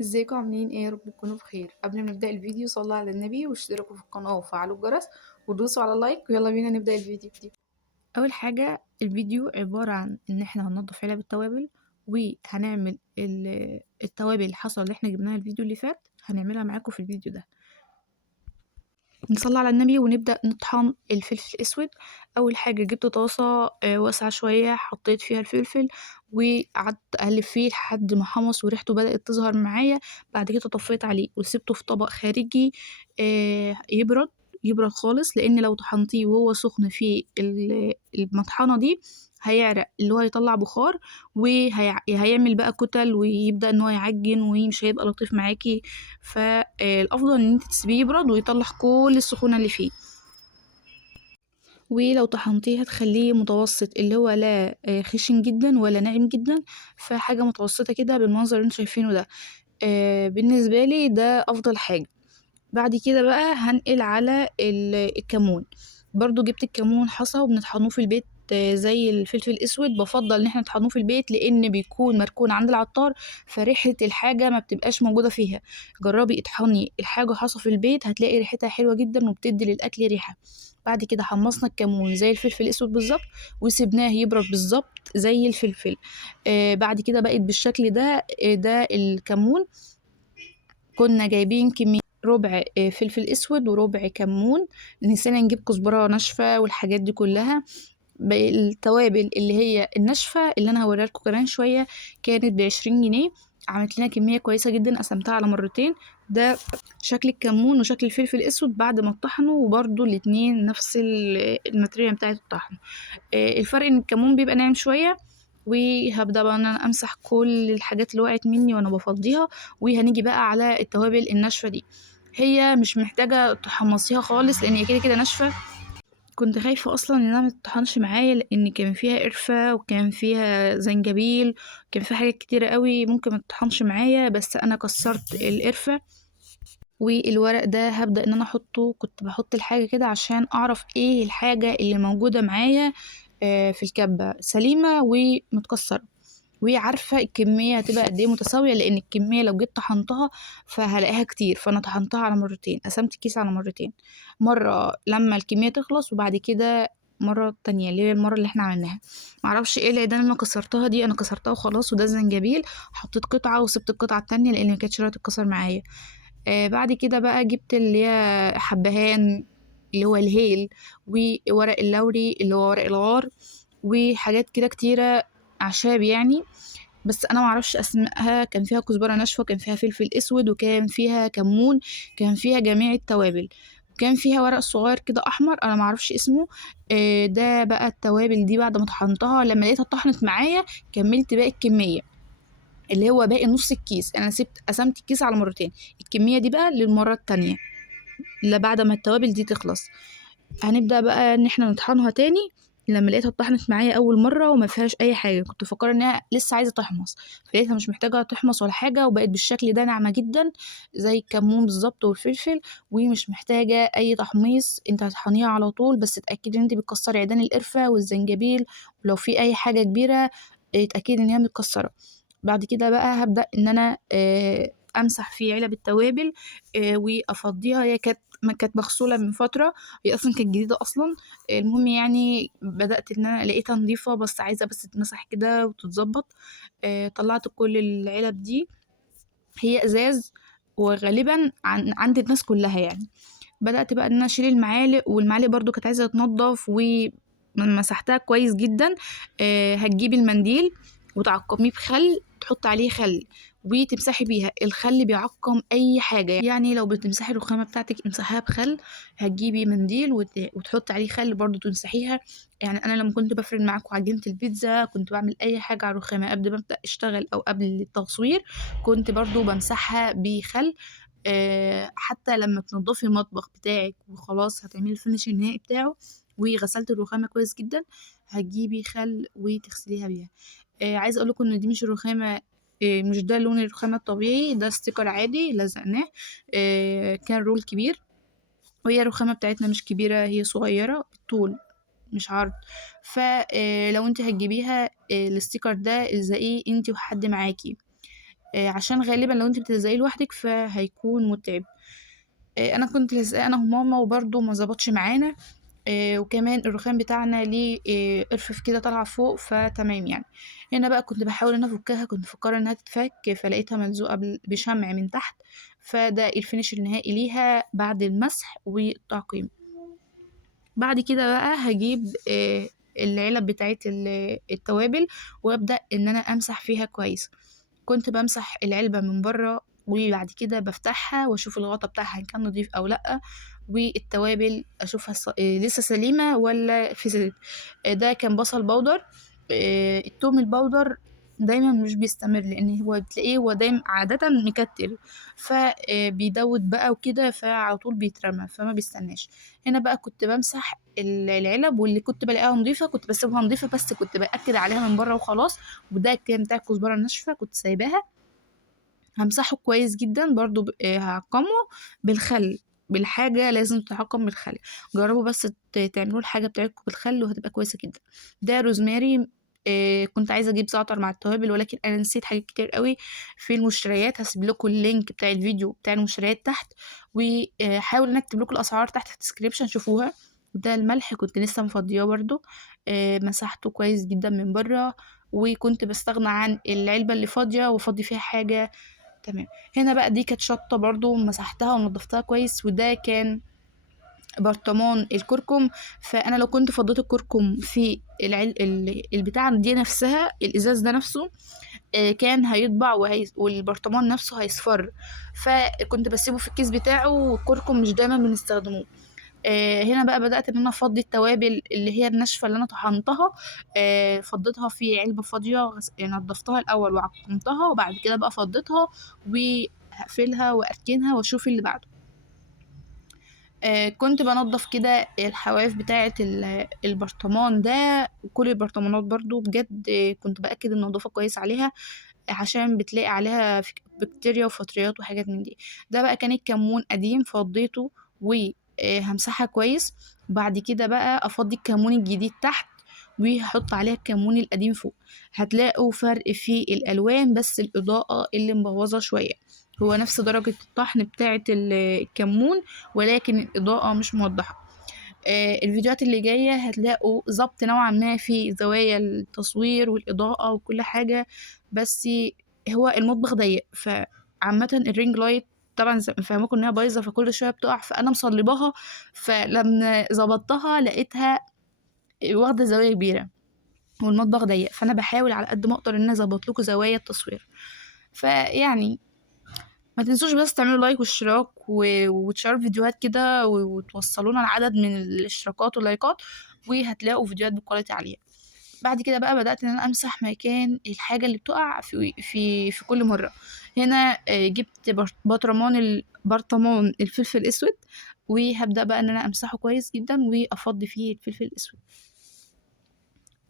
ازيكم عاملين ايه؟ يا رب تكونوا بخير. قبل ما نبدأ الفيديو صلوا على النبي واشتركوا في القناة وفعلوا الجرس ودوسوا على لايك ويلا بينا نبدأ الفيديو دي. اول حاجة الفيديو عبارة عن ان احنا هننضف علب التوابل وهنعمل التوابل الحصى اللي احنا جبناها الفيديو اللي فات هنعملها معاكم في الفيديو ده. نصلي على النبي ونبدأ نطحن الفلفل الأسود. أول حاجة جبت طاسة واسعة شوية، حطيت فيها الفلفل وقعدت أقلب فيه لحد ما حمص وريحته بدأت تظهر معايا. بعد كده طفيت عليه وسبته في طبق خارجي يبرد خالص، لأن لو طحنتيه وهو سخن في المطحنة دي هيعرق، اللي هو هيطلع بخار وهيعمل بقى كتل ويبدأ ان هو يعجن ومش هيبقى لطيف معاكي. فالافضل ان انت تسيبيه يبرد ويطلع كل السخونة اللي فيه. ولو طحنتيه هتخليه متوسط، اللي هو لا خشن جدا ولا ناعم جدا، فحاجة متوسطة كده بالمنظر اللي انتوا شايفينه ده. بالنسبة لي ده افضل حاجة. بعد كده بقى هنقل على الكمون. برضو جبت الكمون حصى وبنطحنوه في البيت زي الفلفل الاسود. بفضل ان احنا نطحنوه في البيت لان بيكون مركون عند العطار، فريحة الحاجة ما بتبقاش موجودة فيها. جربي اطحني الحاجة حصى في البيت هتلاقي ريحتها حلوة جدا وبتدي للاكل ريحة. بعد كده حمصنا الكمون زي الفلفل الاسود بالظبط وسبناه يبرد بالظبط زي الفلفل. بعد كده بقت بالشكل ده. ده الكمون. كنا جايبين كمية ربع فلفل اسود وربع كمون. نسينا نجيب كزبرة ناشفة والحاجات دي كلها. التوابل اللي هي الناشفة اللي انا هوريها لكم كمان شوية كانت ب20 جنيه. عملت لنا كمية كويسة جدا، قسمتها على مرتين. ده شكل الكمون وشكل الفلفل الاسود بعد ما اتطحنوا، وبرضو الاتنين نفس الماتريال بتاعة الطحن. الفرق ان الكمون بيبقى ناعم شوية. وهبدأ بقى ان انا امسح كل الحاجات اللي وقعت مني وانا بفضيها. وهنيجي بقى على التوابل الناشفة دي. هي مش محتاجة تحمصيها خالص لان هي كده كده ناشفة. كنت خايفة اصلا انها متطحنش معايا لان كان فيها قرفة وكان فيها زنجبيل. كان فيها حاجات كتيرة قوي ممكن متطحنش معايا، بس انا كسرت القرفة. والورق ده هبدأ ان انا احطه. كنت بحط الحاجة كده عشان اعرف ايه الحاجة اللي موجودة معايا في الكبة سليمة ومتكسرة، وعارفة الكمية هتبقى قد ايه متساوية، لأن الكمية لو جيت طحنتها فهلاقيها كتير. فأنا طحنتها على مرتين، قسمت الكيس على مرتين. مرة لما الكمية تخلص وبعد كده مرة تانية اللي هي المرة اللي احنا عملناها. معرفش ايه العيدان اللي انا كسرتها دي، انا كسرتها وخلاص. وده الزنجبيل، حطيت قطعة وسبت القطعة التانية لأن مكانتش راضية تتكسر معايا. بعد كده بقى جبت اللي هي حبهان اللي هو الهيل، وورق اللوري اللي هو ورق الغار، وحاجات كده كتيرة، أعشاب يعني. بس انا معرفش اسمائها. كان فيها كزبره ناشفه، كان فيها فلفل اسود، وكان فيها كمون، كان فيها جميع التوابل. وكان فيها ورق صغير كده احمر انا معرفش اسمه. ده بقى التوابل دي بعد ما طحنتها لما لقيتها طحنت معايا كملت باقي الكميه، اللي هو باقي نص الكيس. انا قسمت الكيس على مرتين. الكميه دي بقى للمره التانية اللي بعد ما التوابل دي تخلص. هنبدأ بقى ان احنا نطحنها تاني. لما لقيتها اتطحنت معايا اول مره وما فيهاش اي حاجه، كنت فاكره انها لسه عايزه تحمص، فلقيتها مش محتاجه تحمص ولا حاجه، وبقت بالشكل ده ناعمه جدا زي الكمون بالظبط والفلفل. ومش محتاجه اي تحميص، انت هتطحنيها على طول. بس اتاكدي ان انت بتكسري عيدان القرفه والزنجبيل، ولو في اي حاجه كبيره اتاكدي ان هي متكسره. بعد كده بقى هبدأ ان انا امسح في علب التوابل وافضيها. هي كانت مغسوله من فتره، هي اصلا كانت جديده اصلا. المهم يعني بدأت ان انا لقيتها نظيفة بس عايزة بس تتمسح كده وتتظبط. طلعت كل العلب دي. هي ازاز وغالبا عند الناس كلها يعني. بدأت بقى ان انا اشيل المعالق، والمعالق برضو كانت عايزة تنضف ومسحتها كويس جدا. هتجيبي المنديل وتعقميه بخل، تحط عليه خل وتمسحي بيها. الخل بيعقم اي حاجة يعني. لو بتمسحي الرخامة بتاعتك امسحيها بخل. هتجيبي منديل وتحطي عليه خل برضو تمسحيها. يعني انا لما كنت بفرد معاكم عجينة البيتزا كنت بعمل اي حاجة على الرخامة قبل ما ابدأ اشتغل او قبل التصوير كنت برضو بمسحها بخل. حتى لما تنضفي المطبخ بتاعك وخلاص هتعملي الفينش النهائي بتاعه وغسلت الرخامة كويس جدا، هتجيبي خل وتغسليها بيها. عايزة اقولكم ان دي مش الرخامة. مش ده لون الرخامة الطبيعي، ده ستيكر عادي لزقناه. كان رول كبير، وهي الرخامة بتاعتنا مش كبيرة، هي صغيرة بالطول مش عرض. فلو انت هتجيبيها الستيكر ده الزقيه انت وحد معاكي. عشان غالبًا لو أنتِ بتلزقيه لوحدِك فهيكون مُتعب. أنا كنت لازقاه أنا وماما وبرضه ما ضبطش معانا. وكمان الرخام بتاعنا ليه أرفف كده طالعة فوق فتمام يعني. هنا بقى كنت باحاول إن أنا أفكها، كنت مفكرة إنها تتفك فلقيتها ملزوقة بشمع من تحت، فده الfinish النهائي ليها بعد المسح والتعقيم. بعد كده بقى هاجيب العلب بتاعة التوابل وأبدأ إن أنا أمسح فيها كويس. كنت بامسح العلبة من برّه وبعد كده بافتحها وأشوف الغطا بتاعها إن كان نضيف أو لأ، والتوابل أشوفها لسه سليمة والّا فسدت. ده كان بصل بودر. التوم البودر دايمًا مش بيستمر، لإن هو بتلاقيه هو عادةً مكتل، بيدوب بقى وكده فعلى طول بيترمى فما بيستناش. هنا بقى كنت بامسح العلب، واللي كنت بالاقيها نضيفة كنت باسيبها نضيفة بس كنت بأكد عليها من برّه وخلاص. وده كان بتاع الكزبرة الناشفة كنت سايباها. هامسحه كويس جدًا برضه هاعقّمه بالخل، بالحاجة لازم تتعقّم بالخل. جرّبوا بس تعملوا الحاجة بتاعتكم بالخل وهتبقى كويسة جدًا. ده روزماري. كنت عايزة أجيب زعتر مع التوابل ولكن أنا نسيت حاجات كتير أوي في المشتريات. هاسيب لكم اللينك بتاع الفيديو بتاع المشتريات تحت، وهاحاول إن أنا أكتب لكم الأسعار تحت في الdescription شوفوها. ده الملح كنت لسه مفضياه برضه. مسحته كويس جدًا من برّه، وكنت باستغنى عن العلبة اللي فاضية وأفضّي فيها حاجة. تمام. هنا بقى دي كانت شطة برضه مسحتها ونضفتها كويس، وده كان برطمان الكركم. فأنا لو كنت فضيت الكركم في البتاعة دي نفسها الإزاز ده نفسه كان هيطبع والبرطمان نفسه هيصفر، فكنت بسيبه في الكيس بتاعه، والكركم مش دايما بنستخدموه. هنا بقى بدأت إن أنا أفضي التوابل اللي هي الناشفة اللي أنا طحنتها. فضيتها في علبة فاضية نضفتها الأول وعقمتها وبعد كده بقى فضيتها وهقفلها وأركنها وأشوف اللي بعده. كنت بانضّف كده الحواف بتاعة البرطمان ده وكل البرطمانات برضه بجد. كنت بأكد النضافة كويس عليها عشان بتلاقي عليها بكتيريا وفطريات وحاجات من دي. ده بقى كان الكمون قديم فضيته هامسحها كويس، وبعد كده بقى أفضّي الكمون الجديد تحت وهاحط عليها الكمون القديم فوق. هتلاقوا فرق في الألوان بس الإضاءة اللي مبوظة شوية، هو نفس درجة الطحن بتاعة الكمون ولكن الإضاءة مش موضحة. الفيديوهات اللي جاية هتلاقوا ضبط نوعا ما في زوايا التصوير والإضاءة وكل حاجة، بس هو المطبخ ضيق فعامة الرينج لايت طبعا فاهمكم انها بايظة فكل شوية بتقع، فأنا مصلباها فلما ظبطتها لقيتها واخدة زوايا كبيرة والمطبخ ضيق، فأنا بحاول على قد ما أقدر إن أنا أظبط لكم زوايا التصوير. فيعني ما تنسوش بس تعملوا لايك واشتراك وتشاركوا فيديوهات كده وتوصلونا لعدد من الاشتراكات واللايكات وهتلاقوا فيديوهات بكواليتي عالية. بعد كده بقى بدأت ان انا امسح مكان الحاجة اللي بتقع في كل مرة. هنا جبت برطمان الفلفل الاسود وهبدأ بقى ان انا امسحه كويس جدا وافضي فيه الفلفل الاسود.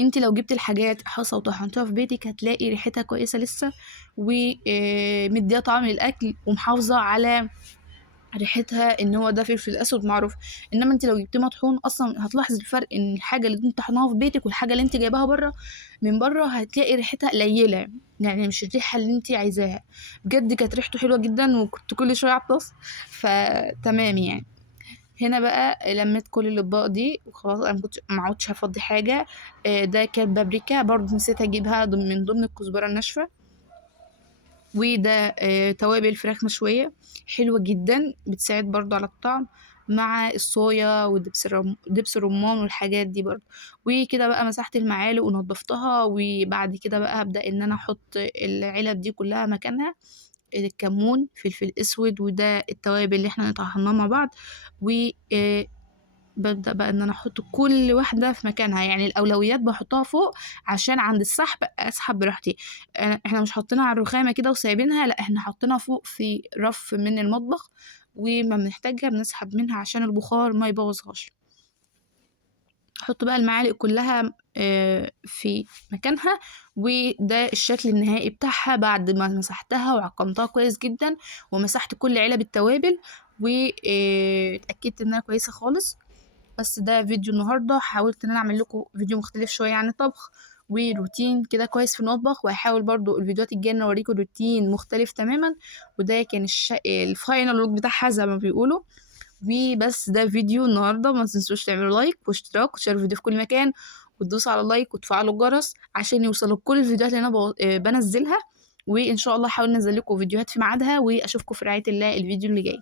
انت لو جبت الحاجات حصى وطحنتها في بيتك هتلاقي ريحتها كويسة لسه ومديها طعم للأكل ومحافظة على ريحتها ان هو ده فلفل اسود معروف. انما انت لو جبتيه مطحون اصلا هتلاحظ الفرق ان الحاجه اللي انت طحناها في بيتك والحاجه اللي انت جايباها بره من بره هتلاقي ريحتها قليله، يعني مش الريحه اللي انت عايزاها. بجد كانت ريحته حلوه جدا وكنت كل شويه اعطس فتمام يعني. هنا بقى لميت كل الاطباق دي وخلاص انا ما عودتش هفضي حاجه. ده كانت بابريكا برضه نسيت اجيبها من ضمن الكزبره الناشفه. وده توابل فراخ مشوية حلوة جدا بتساعد برضو على الطعم مع الصويا ودبس الرمان والحاجات دي برضو. وكده بقى مسحت المعالق ونضفتها وبعد كده بقى هبدأ ان انا احط العلب دي كلها مكانها. الكمون فلفل اسود وده التوابل اللي احنا طحناها مع بعض و بابدأ بقى إن أنا أحط كل واحدة في مكانها، يعني الأولويات باحطها فوق عشان عند السحب أسحب براحتي. إحنا مش حاطينها على الرخامة كده وسايبينها، لأ إحنا حاطينها فوق في رف من المطبخ وأما بنحتاجها بنسحب منها عشان البخار ما يبوظهاش. هاحط بقى المعالق كلها في مكانها وده الشكل النهائي بتاعها بعد ما مسحتها وعقمتها كويس جدًا ومسحت كل علب التوابل اتأكدت إنها كويسة خالص. بس ده فيديو النهاردة حاولت ان انا اعمل لكم فيديو مختلف شوية عن الطبخ وروتين كده كويس في المطبخ، وهحاول برضو الفيديوهات الجايه إن اوريكم روتين مختلف تماما. وده كان الفاينل لوك بتاعها زي ما بيقولوا. وبس ده فيديو النهارده، ما تنسوش تعملوا لايك واشتراك وتشاركوا الفيديو في كل مكان، وتدوسوا على لايك وتفعلوا الجرس عشان يوصلوا كل الفيديوهات اللي انا بنزلها. وان شاء الله هحاول انزل لكم فيديوهات في ميعادها، واشوفكم في رعاية الله الفيديو اللي جاي.